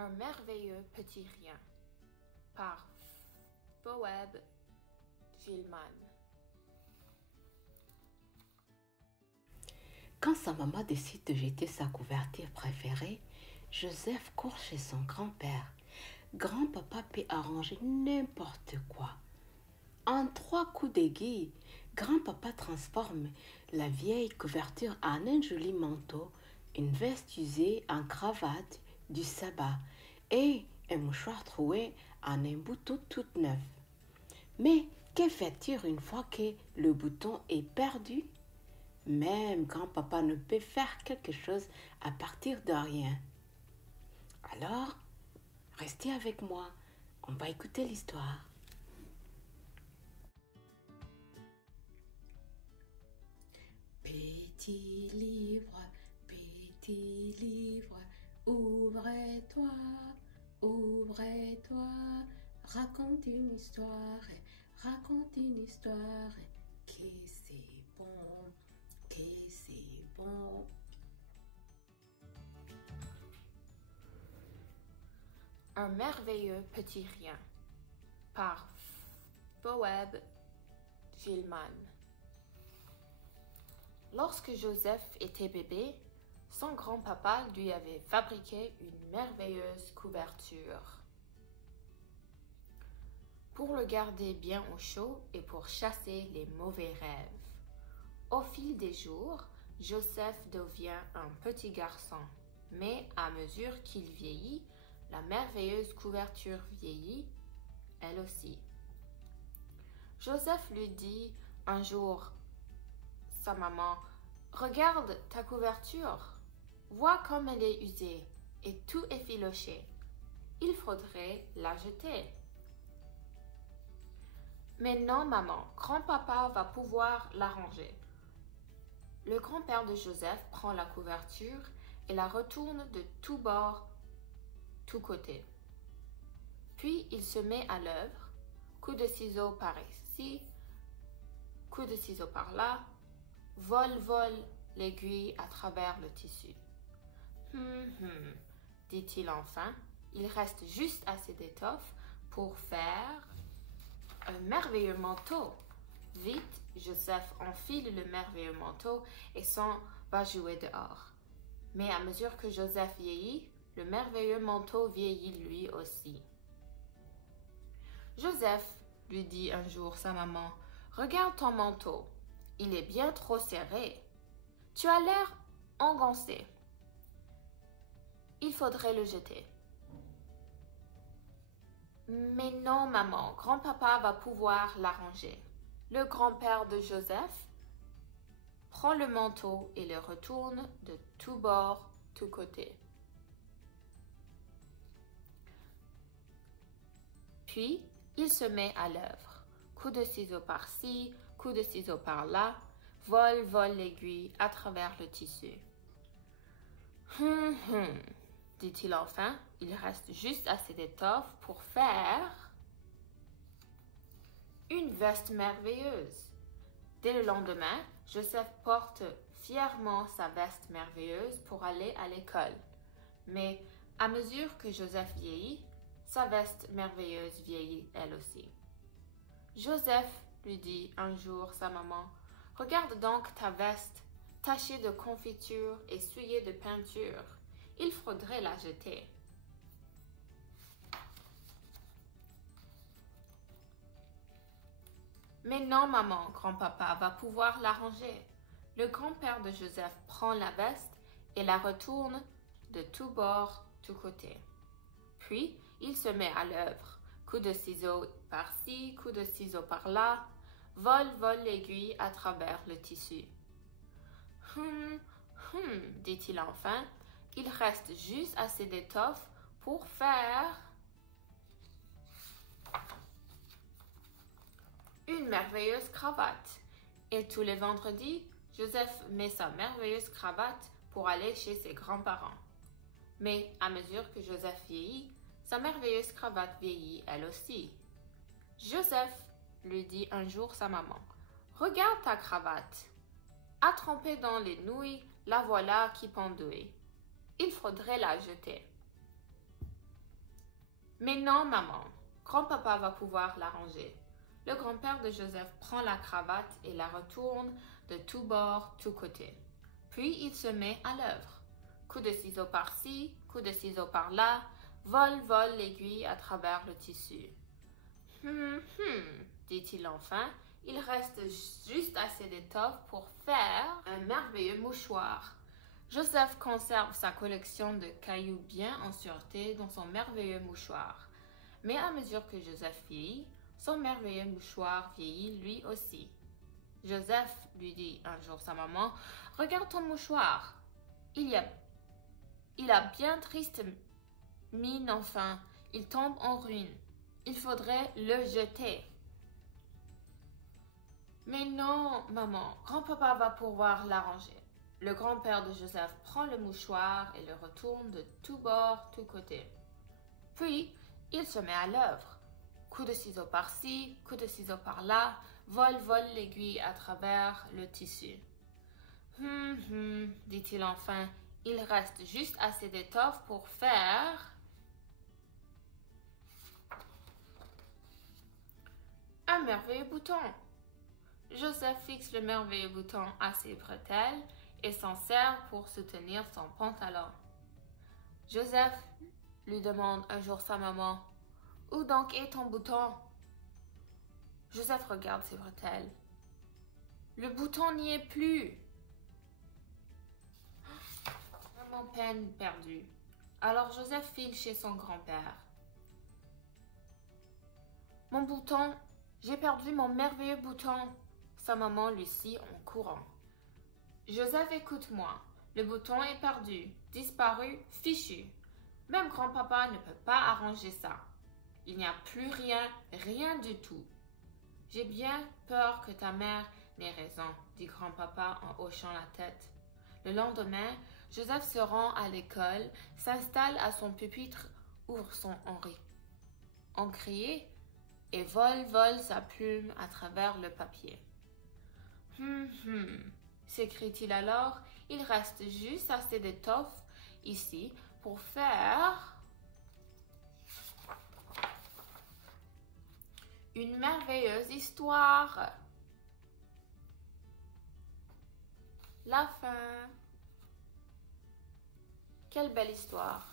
Un merveilleux petit rien par Phoebe Gilman. Quand sa maman décide de jeter sa couverture préférée, Joseph court chez son grand-père. Grand-papa peut arranger n'importe quoi. En 3 coups d'aiguille, grand-papa transforme la vieille couverture en un joli manteau, une veste usée en cravate, du sabbat et un mouchoir troué en un bouton tout neuf. Mais que fait-il une fois que le bouton est perdu? Même grand-papa ne peut faire quelque chose à partir de rien. Alors, restez avec moi, on va écouter l'histoire. Petit livre, ouvre-toi, ouvre-toi, raconte une histoire, que c'est bon, que c'est bon. Un merveilleux petit rien par Phoebe Gilman. Lorsque Joseph était bébé, son grand-papa lui avait fabriqué une merveilleuse couverture. Pour le garder bien au chaud et pour chasser les mauvais rêves. Au fil des jours, Joseph devient un petit garçon, mais à mesure qu'il vieillit, la merveilleuse couverture vieillit, elle aussi. Joseph lui dit un jour, sa maman, « Regarde ta couverture, vois comme elle est usée et tout effiloché. Il faudrait la jeter. » Mais non, maman, grand-papa va pouvoir l'arranger. Le grand-père de Joseph prend la couverture et la retourne de tous bords, tous côtés. Puis il se met à l'œuvre, coup de ciseau par ici, coup de ciseau par là, vole l'aiguille à travers le tissu. Dit-il enfin, il reste juste assez d'étoffe pour faire un merveilleux manteau. Vite, Joseph enfile le merveilleux manteau et s'en va jouer dehors. Mais à mesure que Joseph vieillit, le merveilleux manteau vieillit lui aussi. Joseph, lui dit un jour sa maman, « Regarde ton manteau, il est bien trop serré. Tu as l'air engoncé. Il faudrait le jeter. » Mais non, maman, grand-papa va pouvoir l'arranger. Le grand-père de Joseph prend le manteau et le retourne de tous bords, tous côtés. Puis, il se met à l'œuvre. Coup de ciseau par-ci, coup de ciseau par-là, vole l'aiguille à travers le tissu. Dit-il enfin, il reste juste assez d'étoffe pour faire une veste merveilleuse. Dès le lendemain, Joseph porte fièrement sa veste merveilleuse pour aller à l'école. Mais à mesure que Joseph vieillit, sa veste merveilleuse vieillit elle aussi. Joseph, lui dit un jour sa maman, « Regarde donc ta veste, tachée de confiture et souillée de peinture. Il faudrait la jeter. » Mais non, maman, grand-papa va pouvoir l'arranger. Le grand-père de Joseph prend la veste et la retourne de tous bords, tous côtés. Puis, il se met à l'œuvre. Coup de ciseau par-ci, coup de ciseau par-là, vole l'aiguille à travers le tissu. Dit-il enfin, il reste juste assez d'étoffe pour faire une merveilleuse cravate. Et tous les vendredis, Joseph met sa merveilleuse cravate pour aller chez ses grands-parents. Mais à mesure que Joseph vieillit, sa merveilleuse cravate vieillit elle aussi. « Joseph, lui dit un jour sa maman, regarde ta cravate. À tremper dans les nouilles, la voilà qui pendouille. Il faudrait la jeter. » Mais non, maman, grand-papa va pouvoir l'arranger. Le grand-père de Joseph prend la cravate et la retourne de tous bords, tous côtés. Puis il se met à l'œuvre. Coup de ciseau par-ci, coup de ciseau par-là, vole l'aiguille à travers le tissu. Dit-il enfin, il reste juste assez d'étoffe pour faire un merveilleux mouchoir. Joseph conserve sa collection de cailloux bien en sûreté dans son merveilleux mouchoir. Mais à mesure que Joseph vieillit, son merveilleux mouchoir vieillit lui aussi. Joseph, lui dit un jour sa maman, regarde ton mouchoir. Il a bien triste mine enfin, il tombe en ruine. Il faudrait le jeter. Mais non, maman, grand-papa va pouvoir l'arranger. Le grand-père de Joseph prend le mouchoir et le retourne de tous bords, tous côtés. Puis, il se met à l'œuvre. Coup de ciseau par-ci, coup de ciseau par-là, vole l'aiguille à travers le tissu. Dit-il enfin, il reste juste assez d'étoffe pour faire un merveilleux bouton. Joseph fixe le merveilleux bouton à ses bretelles et s'en sert pour soutenir son pantalon. Joseph lui demande un jour sa maman, « Où donc est ton bouton? » Joseph regarde ses bretelles. Le bouton n'y est plus. Vraiment peine perdue. Alors Joseph file chez son grand-père. « Mon bouton, j'ai perdu mon merveilleux bouton. » Sa maman lui dit en courant. « Joseph, écoute-moi. Le bouton est perdu, disparu, fichu. Même grand-papa ne peut pas arranger ça. Il n'y a plus rien du tout. J'ai bien peur que ta mère n'ait raison, dit grand-papa en hochant la tête. Le lendemain, Joseph se rend à l'école, s'installe à son pupitre, ouvre son encrier et vole sa plume à travers le papier. S'écrie-t-il alors, il reste juste assez d'étoffe ici pour faire une merveilleuse histoire. La fin. Quelle belle histoire.